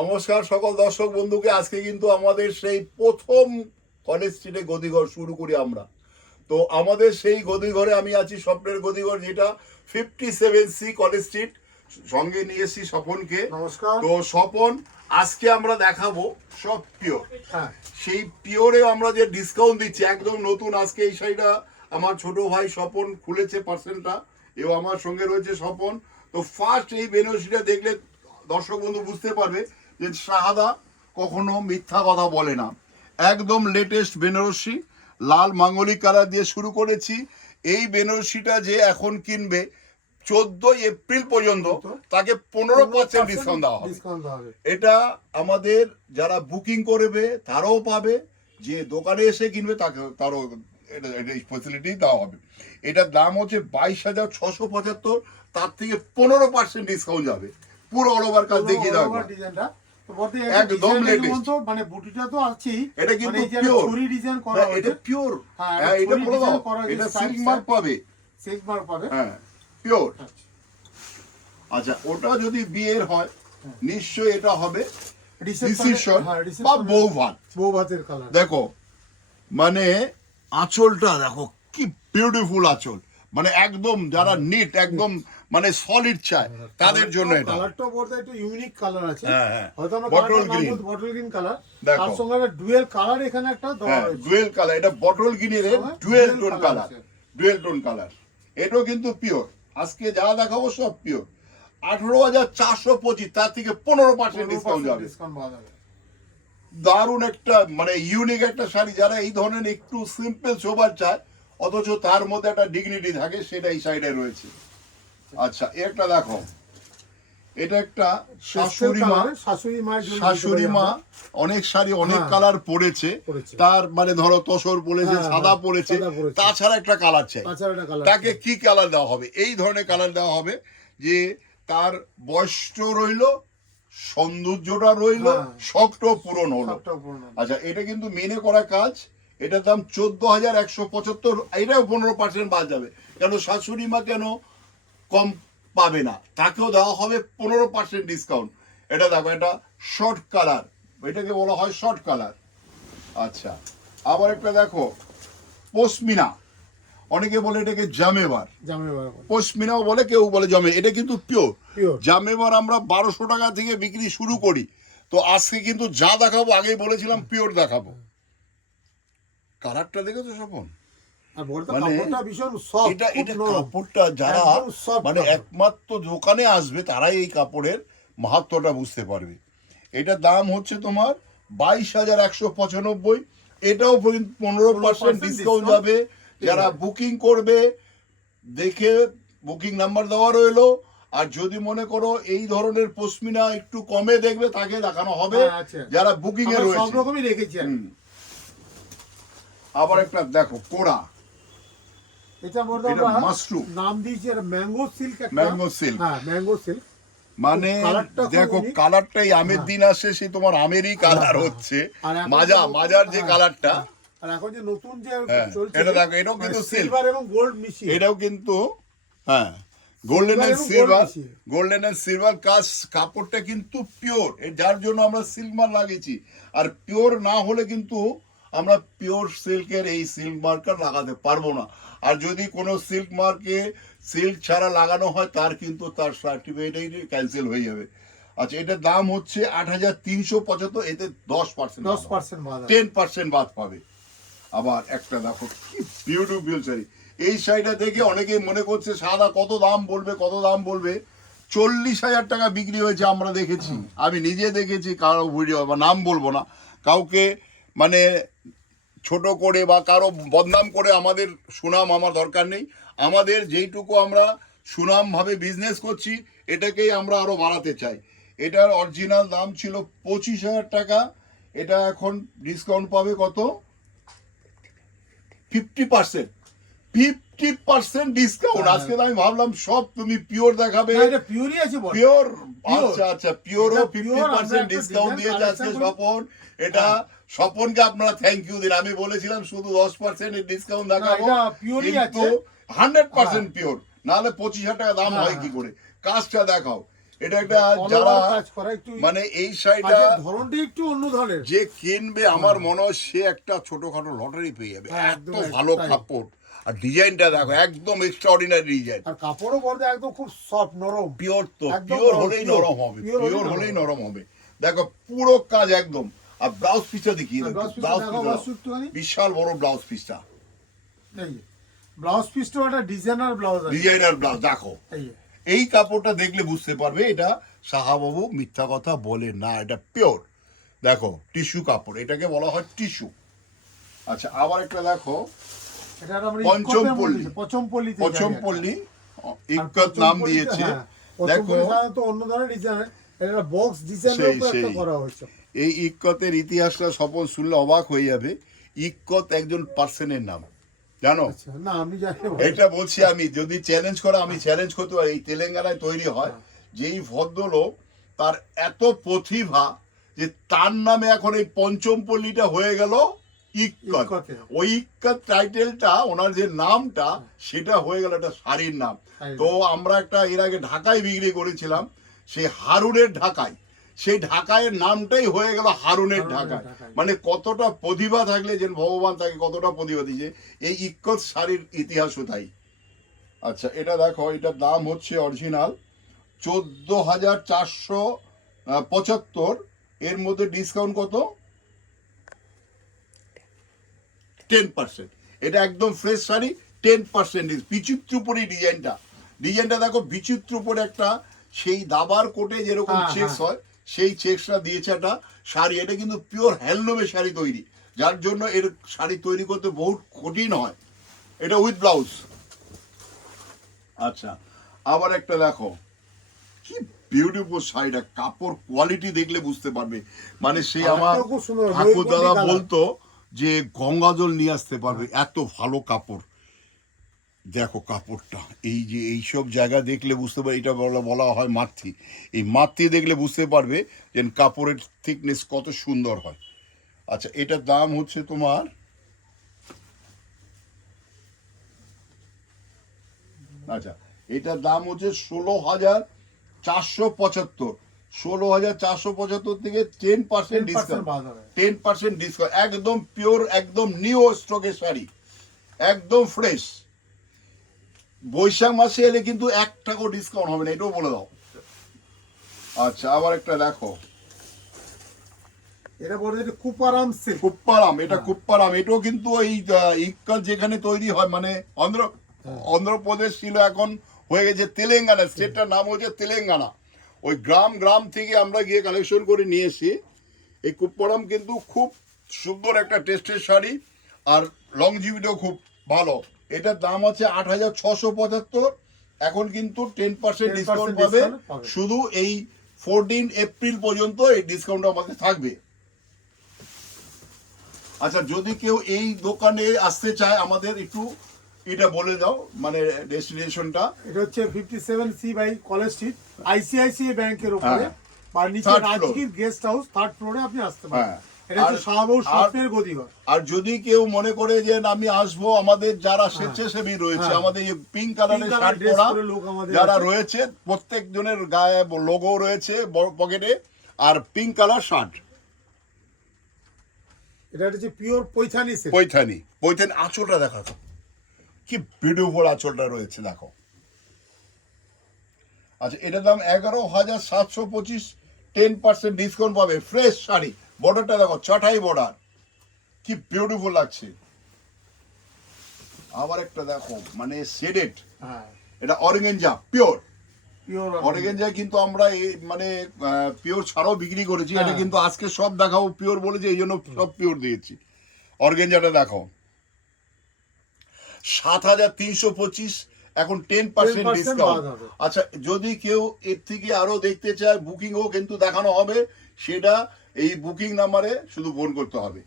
নমস্কার সকল দর্শক বন্ধুকে। আজকে কিন্তু আমাদের সেই প্রথম কলেজ স্ট্রিটে গদিঘর শুরু করি আমরা। তো আমাদের সেই গদিঘরে আমি আছি, স্বপ্নের গদিঘর, যেটা 57C কলেজ স্ট্রিট। সঙ্গে নিয়ে এসেছি স্বপনকে। নমস্কার। তো স্বপন, আজকে আমরা দেখাবো সব পিওর। হ্যাঁ, সেই পিওরে আমরা যে ডিসকাউন্ট দিচ্ছি একদম নতুন। আজকে এই শাড়িটা আমার ছোট ভাই স্বপন খুলেছে পার্সেলটা, এবং আমার সঙ্গে রয়েছে স্বপন। তো ফার্স্ট এই বেনারসিটা দেখলে দর্শক বন্ধু বুঝতে পারবে যে শাহাদা কখনো মিথ্যা কথা বলে না। একদম লেটেস্ট বেনারসি, লাল মাঙ্গলিক কালার দিয়ে শুরু করেছি। এই বেনারসিটা যে এখন কিনবে 14 এপ্রিল পর্যন্ত, তাকে 15% ডিসকাউন্ট দেওয়া হবে। এটা আমাদের যারা বুকিং করবে তারাও পাবে, যে দোকানে এসে কিনবে তারও এটা ফেসিলিটি দেওয়া হবে। এটার দাম হচ্ছে 22,675, তার থেকে 15% ডিসকাউন্ট যাবে। পুরো অল ওভার কাজ দেখিয়ে দেওয়া একদম লেটেস্ট। মানে বুটিটা তো আছেই, এটা কিন্তু পিওর ছুরি ডিজাইন করা হয়েছে। এটা পিওর, হ্যাঁ এটা বলে দাও, এটা সিল্ক মার্ক পাবে, সিল্ক মার্ক পাবে, হ্যাঁ পিওর। আচ্ছা, ওটা যদি বিয়ের হয় নিশ্চয়ই এটা হবে রিসেপশন বা বৌভাতের কালার। দেখো মানে আঁচলটা দেখো কি বিউটিফুল আঁচল, মানে একদম যারা নিট একদম মানে সলিড চায় তাদের জন্য এটা। কালারটা বলতে একটু ইউনিক কালার আছে, হয়তো আমরা bottle green, bottle green colour, তার সঙ্গে একটা ডুয়েল কালার এখানে একটা দেওয়া হয়েছে। ডুয়েল কালার, এটা বটল গ্রিনের dual tone colour, dual tone colour. এটাও কিন্তু পিওর। আজকে যা দেখাবো সব পিওর। 18,425, তার থেকে 15% ডিসকাউন্ট যাবে। দারুণ একটা মানে ইউনিক একটা শাড়ি। যারা এই ধরনের একটু সিম্পল সোবার চায় অথচ তার মধ্যে একটা ডিগনিটি থাকে, সেটা এই সাইডে রয়েছে। আচ্ছা, একটা দেখো, এটা একটা শাশুড়ি মা অনেক শাড়ি অনেক কালার পরেছে, তার মানে ধরো তসর পরেছে, সাদা পরেছে, তাছাড়া একটা কালার চাই, তাকে কি কালার দেওয়া হবে? এই ধরনের কালার দেওয়া হবে যে তার বয়সটা রইল, সৌন্দর্যটা রইল, শখটাও পূরণ হলো। আচ্ছা, এটা কিন্তু মেনে করা কাজ। এটার দাম 14,175, এটাও 15% বাদ যাবে। কেন শাশুড়ি মা কেন কম পাবে না, তাকেও দেওয়া হবে 15% ডিসকাউন্ট। এটা দেখো, এটা শর্ট কালার, এটাকে বলা হয় শর্ট কালার। আচ্ছা, আবার একটা দেখো পশমিনা, অনেকে বলে এটাকে জামেবার, পশমিনাও বলে, কেউ বলে জামে। এটা কিন্তু পিওর জামেবার। আমরা 1200 টাকা থেকে বিক্রি শুরু করি। তো আজকে কিন্তু যা দেখাবো, আগেই বলেছিলাম পিওর দেখাবো। কালারটা দেখেছো স্বপন? কাপড়টা যারা মানে একমাত্র দোকানে আসবে তারাই এই কাপড়ের মাহাত্ম্যটা বুঝতে পারবে। এটার দাম হচ্ছে তোমার 22,195। এটাও 15% ডিসকাউন্ট যাবে। যারা বুকিং করবে দেখে বুকিং নাম্বার দেওয়া রইলো। আর যদি মনে করো এই ধরনের পশমিনা একটু কমে দেখবে, তাকে দেখানো হবে যারা বুকিং এ রয়েছে। সব রকমই রেখেছি। আবার একটা দেখো কোড়া, এটা মাশরুম নাম দিয়েছি, এটা ম্যাঙ্গো সিল্ক। ম্যাঙ্গো সিল্ক, হ্যাঁ ম্যাঙ্গো সিল্ক। মানে দেখো কালারটাই আমের দিন আসে, সেই তোমার আমেরই কালার হচ্ছে মাজার যে কালারটা। আর এখন যে নতুন যে চলছে, এটা দেখো, এটাও কিন্তু সিলভার এবং গোল্ড মিশিয়ে, এটাও কিন্তু হ্যাঁ golden and silver, golden and silver কাজ। কাপড়টা কিন্তু পিওর, যার জন্য আমরা সিল্ক মার্ক লাগিয়েছি। আর পিওর না হলে কিন্তু আমরা পিওর সিল্কের এই সিল্ক মার্কার লাগাতে পারবো না। আর যদি কোনো সিল্ক মার্কে সিল্ক ছাড়া লাগানো হয়, তার কিন্তু তার সার্টিফিকেটই ক্যান্সেল হয়ে যাবে। আচ্ছা, এটার দাম হচ্ছে 8,375, এতে 10% বাদ পাবে। আবার একটা দেখো কি বিউটিফুল শাড়ি। এই শাড়িটা দেখে অনেকেই মনে করছে সাদা কত দাম বলবে, কত দাম বলবে। 40,000 টাকা বিক্রি হয়েছে, আমরা দেখেছি, আমি নিজে দেখেছি। কারো ভিডিও বা নাম বলবো না, কাউকে মানে ছোট করে বা কারো বদনাম করে আমাদের সুনাম আমার দরকার নেই। আমাদের যেইটুকু আমরা সুনামভাবে বিজনেস করছি, এটাকেই আমরা আরো বাড়াতে চাই। এটার অরিজিনাল দাম ছিল 25,000 টাকা। এটা এখন ডিসকাউন্ট পাবে কত? 50% ডিসকাউন্ট। আজকে আমি ভাবলাম সব তুমি পিওর দেখাবে, পিওর। আচ্ছা, পিওরও 50% ডিসকাউন্ট দিয়েছে আজকে স্বপন। এটা স্বপনকে আপনারা থ্যাংক ইউ দিন। আমি বলেছিলাম শুধু 10% ডিসকাউন্ট দেখাবো, কিন্তু 100% পিওর, নাহলে 25,000 টাকা দাম হয় কি করে? কাজটা দেখাও, এটা একটা যারা কাজ করা একটু মানে এই শাড়িটা ধরনটা একটু অন্য ধরনের, যে কিনবে আমার মনে হয় সে একটা ছোটখাটো লটারি পেয়ে যাবে, এত ভালো কাপড়। আর ডিজাইনটা দেখো একদম এক্সট্রাঅর্ডিনারি ডিজাইন, আর কাপড়ও বলতে একদম খুব সফট নরম, পিওর। তো পিওর হলেই নরম হবে, পিওর হলেই নরম হবে। দেখো পুরো কাজ একদম। আর ব্লাউজ পিসটা দেখিয়ে দাও, ব্লাউজ পিস বিশাল বড় ব্লাউজ পিসটা, ব্লাউজ পিসটা একটা ডিজাইনার ব্লাউজ, ডিজাইনার ব্লাউজ। দেখো এই কাপড়টা দেখলে বুঝতে পারবে এটা সাহাবাবু মিথ্যা কথা বলে না, এটা পিওর। দেখো টিস্যু কাপড়, এটাকে বলা হয় টিস্যু। আচ্ছা আবার একটা দেখো পঞ্চমপল্লী ইক্কত নাম দিয়েছে। দেখো অন্য ধরনের ডিজাইন, এটা বক্স ডিজাইনের উপর একটা করা হয়েছে। এই ইক্কতের ইতিহাসটা সপন শুনলে অবাক হয়ে যাবে। ইক্কত একজন পার্সনের নাম, জানো? না আমি জানি, এটা বলছি আমি, যদি চ্যালেঞ্জ করা আমি চ্যালেঞ্জ করতে পারি। এই তেলেঙ্গানায় তৈরি হয় যেই ভদ্রলোক, তার এত প্রতিভা যে তার নামে এখন এই পঞ্চমপল্লীটা হয়ে গেল ইক্কত। ওই ইক্কত টাইটেলটা, ওনার যে নামটা, সেটা হয়ে গেল একটা শাড়ির নাম। তো আমরা একটা এর আগে ঢাকায় বিক্রি করেছিলাম, সেই হারুনের ঢাকায়, সেই ঢাকায়ের নামটাই হয়ে গেল হারুনের ঢাকায়। মানে কতটা প্রতিভা থাকলে যে ভগবান তাকে কতটা প্রতিভা দিয়েছে। এই ইক্কত শাড়ির ইতিহাসও তাই। আচ্ছা এটা দেখো, এটার দাম হচ্ছে অরিজিনাল 14,475। এর মধ্যে ডিসকাউন্ট কত? 10%। এটা একদম ফ্রেশ শাড়ি, 10% বিচিত্র উপরে ডিজাইনটা দেখো, বিচিত্র উপরে একটা সেই দাবার কোটে যেরকম চেক্স হয়, সেই চেক্সটা দিয়েছে একটা শাড়ি। এটা কিন্তু পিওর হ্যান্ডলুমের শাড়ি তৈরি, যার জন্য এর শাড়ি তৈরি করতে বহুত কঠিন হয়। এটা উইথ ব্লাউজ। আচ্ছা আবার একটা দেখো, কি বিউটিফুল শাড়িটা, কাপড় কোয়ালিটি দেখলে বুঝতে পারবে। মানে সে আমার ঠাকুর দাদা বলতো যে গঙ্গাজল নিয়ে আসতে পারবে, এত ভালো কাপড়। দেখো কাপড়টা, এই যে এইসব জায়গা দেখলে বুঝতে পারবে, এটা বলা হয় মাতৃ। এই মাতৃ দেখলে বুঝতে পারবে যে কাপড়ের থিকনেস কত সুন্দর হয়। আচ্ছা এটার দাম হচ্ছে তোমার আচ্ছা এটার দাম হচ্ছে 16,475। 16,475 থেকে 10% ডিসকাউন্ট, 10% ডিসকাউন্ট। একদম পিওর, একদম নিউ স্টকের শাড়ি, একদম ফ্রেশ। বৈশাখ মাসে এলে কিন্তু 1 টাকাও ডিসকাউন্ট হবে না, এটাও বলে দাও। আচ্ছা আবার একটা দেখো, এটা বলে কুপ্পারাম সিল্ক, কুপ্পারাম। এটা কুপ্পারাম, এটাও কিন্তু এই ইক্কত যেখানে তৈরি হয়, মানে অন্ধ্রপ্রদেশ ছিল, এখন হয়ে গেছে তেলেঙ্গানা। স্টেটটার নাম হচ্ছে তেলেঙ্গানা। ওই গ্রাম থেকে আমরা গিয়ে কালেকশন করে নিয়ে এসি। এই কুপ্পারাম কিন্তু খুব সুন্দর একটা টেস্টের শাড়ি, আর লংজিভিটিও খুব ভালো। এটার দাম আছে 8,675। এখন কিন্তু 10% ডিসকাউন্ট পাবে, শুধু এই 14 এপ্রিল পর্যন্ত এই ডিসকাউন্ট আমাদের থাকবে। আচ্ছা যদি কেউ এই দোকানে আসতে চায়, আমাদের একটু এটা বলে দাও, মানে ডেস্টিনেশনটা। এটা হচ্ছে 57C by college street, ICICI ব্যাংকের উপরে, আর নিচে রাজগীর গেস্ট হাউস, 3rd ফ্লোরে আপনি আসতে পারেন। এটা হচ্ছে শাহবাবু স্বপ্নের গদিঘর। আর যদি কেউ মনে করে যে আমি আসবো, আমাদের যারা স্বেচ্ছাসেবী রয়েছে, আমাদের এই পিঙ্ক কালারের শার্ট পরা যারা রয়েছে, প্রত্যেক জনের গায়ে লোগো রয়েছে বড় পকেটে, আর পিঙ্ক কালার শার্ট। এটা হচ্ছে পিওর পৈথানি। পৈথানি আঁচলটা দেখা, কি বিউটিফুল আঁচলটা রয়েছে দেখো। আচ্ছা এটার দাম 11,725, 10% ডিসকাউন্ট পাবে। ফ্রেশ শাড়ি, বর্ডারটা দেখো, চাটাই বর্ডার, কি বিউটিফুল লাগছে। আবার একটা দেখো, মানে শেডেড, এটা অর্গানজা পিওর। অর্গানজা কিন্তু আমরা মানে পিওর ছাড়াও বিক্রি করেছি। এটা কিন্তু আজকে সব দেখাবো পিওর বলেছি, এই জন্য সব পিওর দিয়েছি। অর্গানজাটা দেখো, 7,325, এখন 10% ডিসকাউন্ট। আচ্ছা যদি কেউ এর থেকে আরো দেখতে চায়, বুকিংও কিন্তু দেখানো হবে, সেটা এই বুকিং নাম্বারে শুধু ফোন করতে হবে।